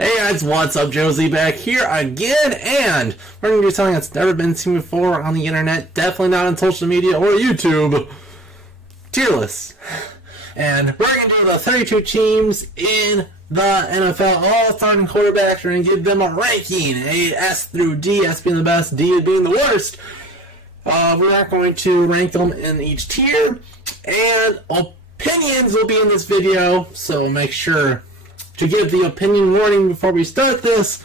Hey guys, what's up? Josie back here again, and we're going to do something that's never been seen before on the internet, definitely not on social media or YouTube. Tier list. And we're going to do the 32 teams in the NFL, all starting quarterbacks. We're going to give them a ranking, A, S through D, S being the best, D being the worst. We're not going to rank them in each tier, and opinions will be in this video, so make sure to give the opinion warning before we start this.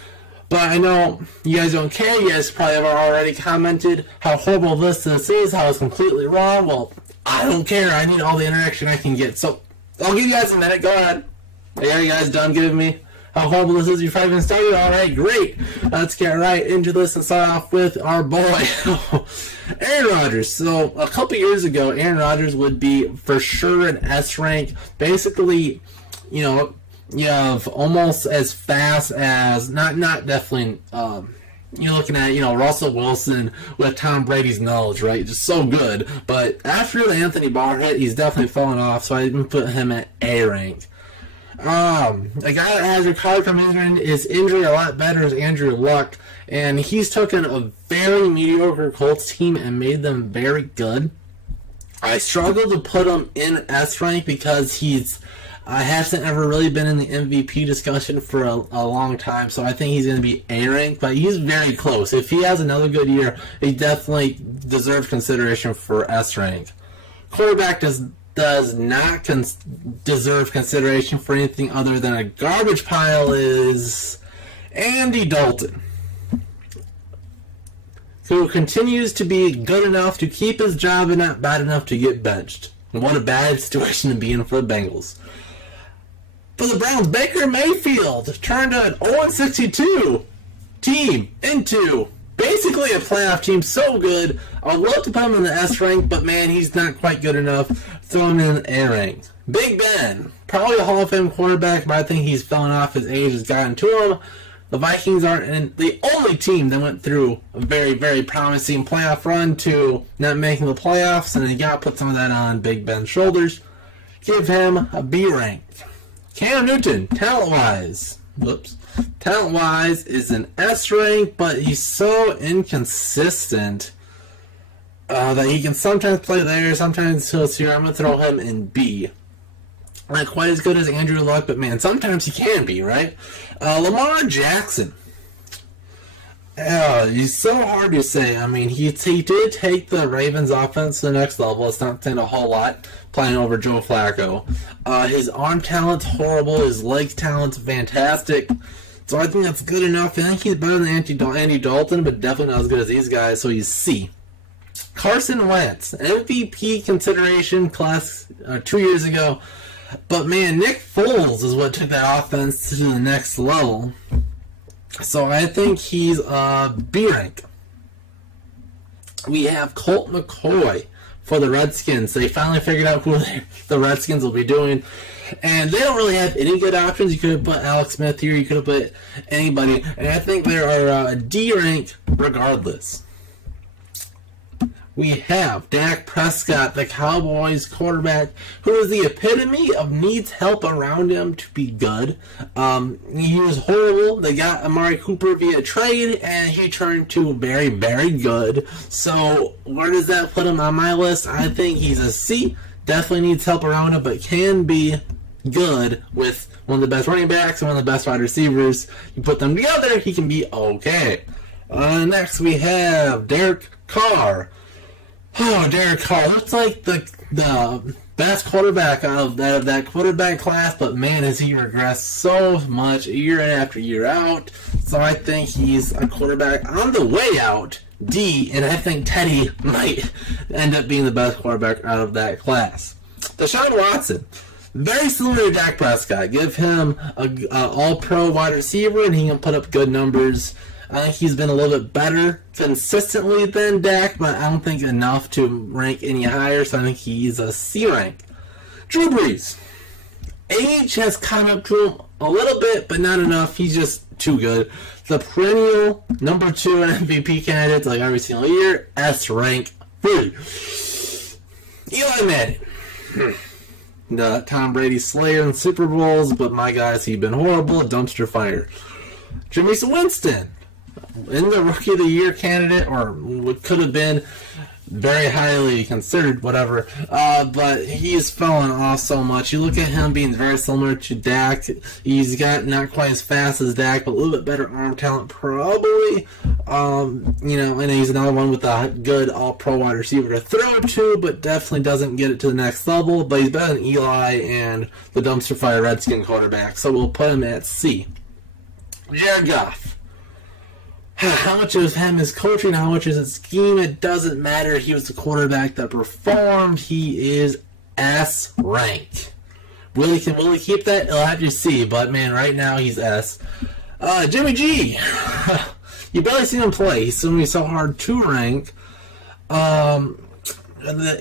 But I know you guys don't care. You guys probably have already commented how horrible this is, how it's completely wrong. Well, I don't care. I need all the interaction I can get. So I'll give you guys a minute. Go ahead. Are you guys done giving me how horrible this is? You've probably been started. All right, great. Let's get right into this and start off with our boy, Aaron Rodgers. So a couple years ago, Aaron Rodgers would be for sure an S rank. Basically, you know, you have almost as fast as, not definitely, you're looking at, Russell Wilson with Tom Brady's knowledge, right? Just so good. But after the Anthony Barr hit, he's definitely fallen off, so I even put him at A rank. A guy that has recovered from his injury a lot better is Andrew Luck, and he's taken a very mediocre Colts team and made them very good. I struggle to put him in S rank because I hasn't ever really been in the MVP discussion for a long time, so I think he's going to be A rank, but he's very close. If he has another good year, he definitely deserves consideration for S rank. Quarterback does not deserve consideration for anything other than a garbage pile is Andy Dalton, who continues to be good enough to keep his job and not bad enough to get benched. And what a bad situation to be in for the Bengals. For the Browns, Baker Mayfield turned an 0-62 team into basically a playoff team. So good. I would love to put him in the S rank, but man, he's not quite good enough. Throw him in the A rank. Big Ben, probably a Hall of Fame quarterback, but I think he's fallen off. His age has gotten to him. The Vikings aren't the only team that went through a very, very promising playoff run to not making the playoffs, and you got to put some of that on Big Ben's shoulders. Give him a B rank. Cam Newton, talent-wise, is an S rank, but he's so inconsistent that he can sometimes play there, sometimes he'll here. I'm going to throw him in B. Not quite as good as Andrew Luck, but man, sometimes he can be, right? Lamar Jackson. He's so hard to say. I mean, he did take the Ravens offense to the next level. It's not saying a whole lot playing over Joe Flacco. His arm talent's horrible. His leg talent's fantastic. So I think that's good enough. I think he's better than Andy Dalton, but definitely not as good as these guys, so he's C. Carson Wentz, MVP consideration class 2 years ago. But man, Nick Foles is what took that offense to the next level. So I think he's B rank. We have Colt McCoy for the Redskins. They finally figured out who the Redskins will be doing. And they don't really have any good options. You could have put Alex Smith here. You could have put anybody. And I think they are D rank regardless. We have Dak Prescott, the Cowboys quarterback, who is the epitome of needs help around him to be good. He was horrible. They got Amari Cooper via trade, and he turned to very, very good. So where does that put him on my list? I think he's a C. Definitely needs help around him, but can be good with one of the best running backs and one of the best wide receivers. You put them together, he can be okay. Next we have Derek Carr. Oh, Derek Carr looks like the best quarterback of that quarterback class, but man, has he regressed so much year in after year out. So I think he's a quarterback on the way out, D, and I think Teddy might end up being the best quarterback out of that class. Deshaun Watson, very similar to Dak Prescott. Give him an all-pro wide receiver, and he can put up good numbers. I think he's been a little bit better consistently than Dak, but I don't think enough to rank any higher, so I think he's a C rank. Drew Brees. Age has caught up to him a little bit, but not enough. He's just too good. The perennial number 2 MVP candidates like every single year, S rank. Eli Manning. Tom Brady slayer in Super Bowls, but my guys, he's been horrible. Dumpster fire. Jameis Winston, in the Rookie of the Year candidate, or what could have been very highly considered, whatever, but he's fallen off so much. You look at him being very similar to Dak. He's got not quite as fast as Dak, but a little bit better arm talent, probably. And he's another one with a good all-pro wide receiver to throw to, but definitely doesn't get it to the next level. But he's better than Eli and the dumpster fire Redskin quarterback, so we'll put him at C. Jared Goff. How much of him is coaching, how much is his scheme, it doesn't matter. He was the quarterback that performed. He is S rank. Will he keep that? I'll have to see, but man, right now he's S. Jimmy G. You barely seen him play. He's going to be so hard to rank. The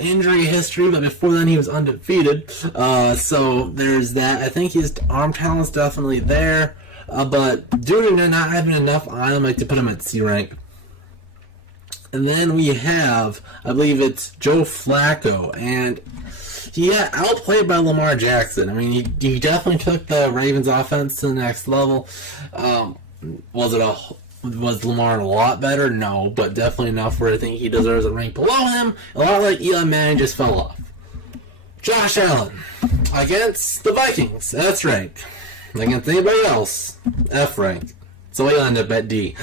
injury history, but before then he was undefeated. So there's that. I think his arm talent's definitely there. But due to not having enough on him, I like to put him at C rank. And then we have, I believe it's Joe Flacco, and he got outplayed by Lamar Jackson. I mean, he definitely took the Ravens offense to the next level. Was Lamar a lot better? No, but definitely enough where I think he deserves a rank below him. A lot like Eli Manning just fell off. Josh Allen against the Vikings, that's rank. Against anybody else, F rank. So he'll end up at D.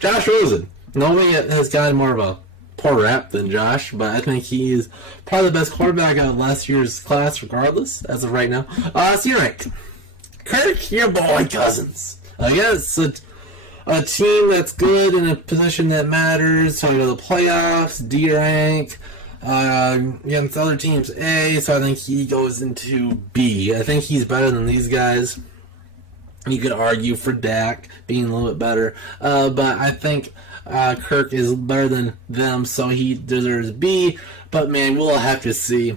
Josh Rosen. Nobody has gotten more of a poor rap than Josh, but I think he's probably the best quarterback out of last year's class, regardless, as of right now. C rank. Kirk, your boy Cousins. Against a team that's good in a position that matters. So you go to the playoffs, D rank. Against other teams, A, so I think he goes into B. I think he's better than these guys. You could argue for Dak being a little bit better, but I think Kirk is better than them, so he deserves B. But man, we'll have to see.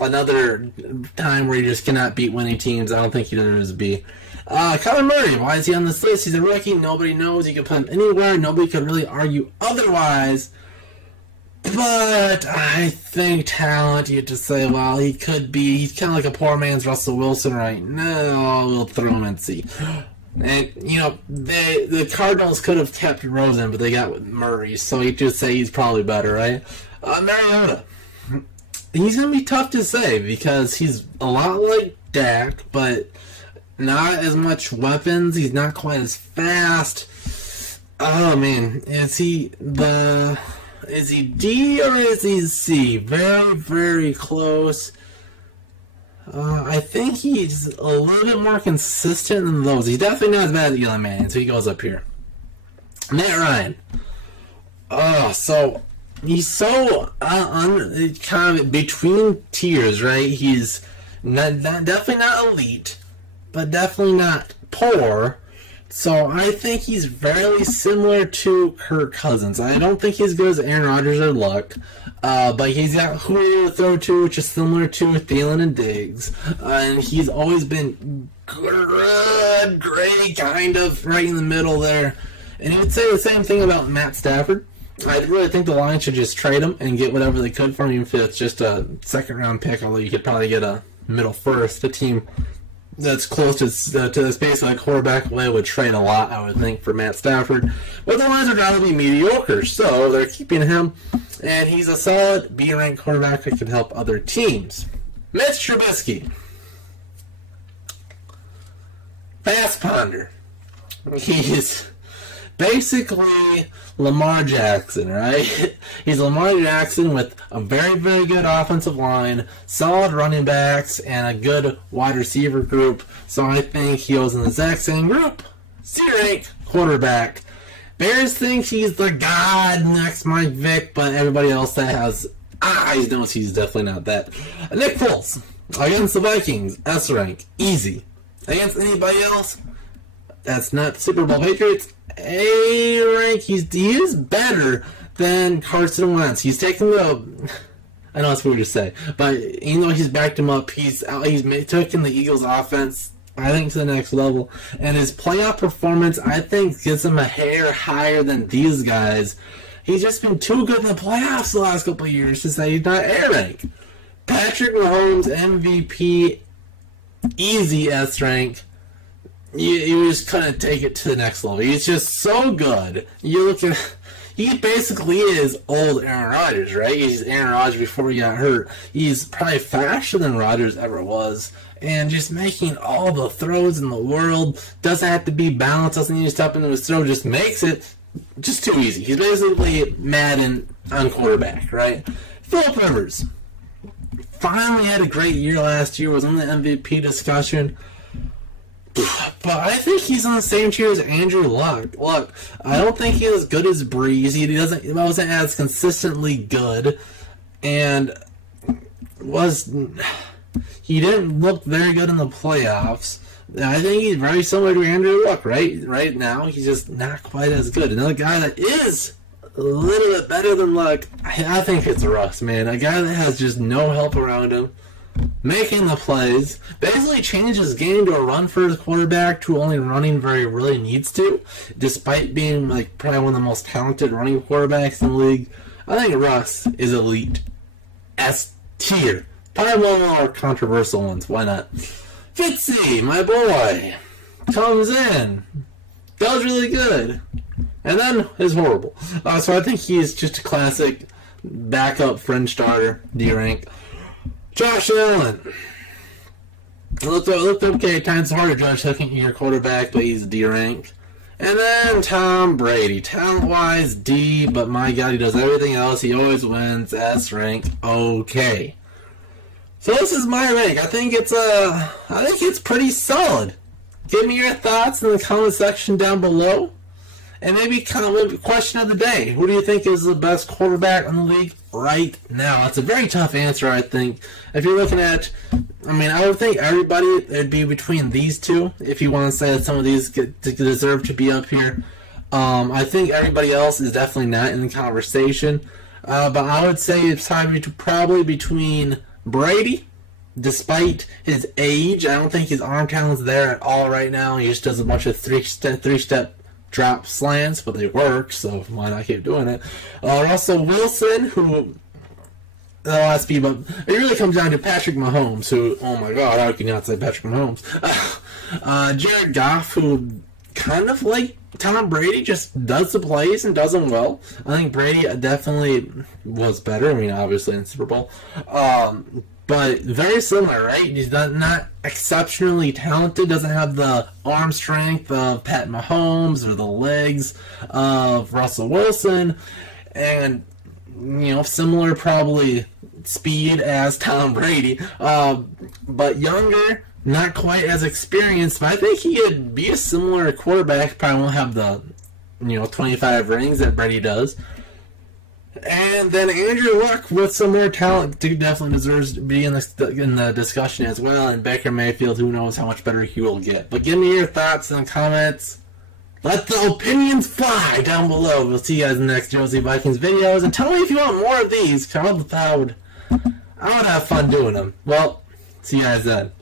Another time where you just cannot beat winning teams. I don't think he deserves B. Kyler Murray, why is he on this list? He's a rookie. Nobody knows. You can put him anywhere. Nobody could really argue otherwise. But I think talent, you have to say, well, he could be, he's kind of like a poor man's Russell Wilson right now. We'll throw him in C. And, the Cardinals could have kept Rosen, but they got Murray, so you just say he's probably better, right? Mariota. He's going to be tough to say because he's a lot like Dak, but not as much weapons. He's not quite as fast. Oh, man. Is he D or is he C? Very, very close. I think he's a little bit more consistent than those. He's definitely not as bad as Eli Manning, so he goes up here. Matt Ryan. So he's so kind of between tiers, right? He's definitely not elite, but definitely not poor. So I think he's very similar to Kirk Cousins. I don't think he's as good as Aaron Rodgers or Luck, but he's got Julio to throw to, which is similar to Thielen and Diggs. And he's always been good, great, kind of right in the middle there. And he would say the same thing about Matt Stafford. I really think the Lions should just trade him and get whatever they could from him, if it's just a second-round pick, although you could probably get a middle first. A team that's close to the space like quarterback way would trade a lot, I would think, for Matt Stafford. But the Lions are trying to be mediocre, so they're keeping him, and he's a solid B-rank quarterback that can help other teams. Mitch Trubisky. Fast ponder. He's basically Lamar Jackson, right? He's Lamar Jackson with a very, very good offensive line, solid running backs, and a good wide receiver group. So I think he goes in the exact same group. C-rank quarterback. Bears think he's the god next Mike Vick, but everybody else that has eyes knows he's definitely not that. Nick Foles against the Vikings. S-rank. Easy. Against anybody else that's not Super Bowl Patriots, A-rank. He is better than Carson Wentz. He's taken the... I know that's weird to say, but even though he's backed him up, he's taken the Eagles' offense, I think, to the next level. And his playoff performance, I think, gets him a hair higher than these guys. He's just been too good in the playoffs the last couple of years to say he's not A-rank. Patrick Mahomes MVP, easy S rank. You just couldn't take it to the next level. He's just so good. You look at, he basically is old Aaron Rodgers, right? He's Aaron Rodgers before he got hurt. He's probably faster than Rodgers ever was, and just making all the throws in the world. Doesn't have to be balanced. Doesn't need to step into his throw. Just makes it just too easy. He's basically Madden on quarterback, right? Philip Rivers finally had a great year last year. Was in the MVP discussion. But I think he's on the same tier as Andrew Luck. Look, I don't think he's as good as Breeze. He wasn't as consistently good, and he didn't look very good in the playoffs. I think he's very similar to Andrew Luck, right? Right now, he's just not quite as good. Another guy that is a little bit better than Luck, I think it's Russ, man. A guy that has just no help around him. Making the plays, basically changed his game to a run for his quarterback to only running where he really needs to, despite being like probably one of the most talented running quarterbacks in the league. I think Russ is elite. S tier. Probably one of the more controversial ones. Why not? Fitzy, my boy, comes in, does really good, and then is horrible. So I think he's just a classic backup fringe starter, D rank. Josh Allen. Looked okay. Times harder, Josh looking at your quarterback, but he's D rank. And then Tom Brady. Talent-wise, D, but my God, he does everything else. He always wins. S rank. Okay. So this is my rank. I think it's pretty solid. Give me your thoughts in the comment section down below. And maybe comment a question of the day. Who do you think is the best quarterback in the league right now? That's a very tough answer, I think. If you're looking at, I would think everybody, it'd be between these two. If you want to say that some of these deserve to be up here. I think everybody else is definitely not in the conversation. But I would say it's probably between Brady, despite his age. I don't think his arm talent's there at all right now. He just does a bunch of three-step drop slants, but they work, so why not keep doing it? Russell Wilson, who LSP, but it really comes down to Patrick Mahomes, who, oh my God, how can you not say Patrick Mahomes? Jared Goff, who kind of like Tom Brady, just does the plays and does them well. I think Brady definitely was better. Obviously in the Super Bowl. But very similar, right? He's not exceptionally talented, doesn't have the arm strength of Pat Mahomes or the legs of Russell Wilson, and, similar probably speed as Tom Brady, but younger, not quite as experienced, but I think he could be a similar quarterback. Probably won't have the, 25 rings that Brady does. And then Andrew Luck with some more talent definitely deserves to be in the discussion as well. And Baker Mayfield, who knows how much better he will get. But give me your thoughts in the comments. Let the opinions fly down below. We'll see you guys in the next Josie Vikings videos. And tell me if you want more of these. I would have fun doing them. Well, see you guys then.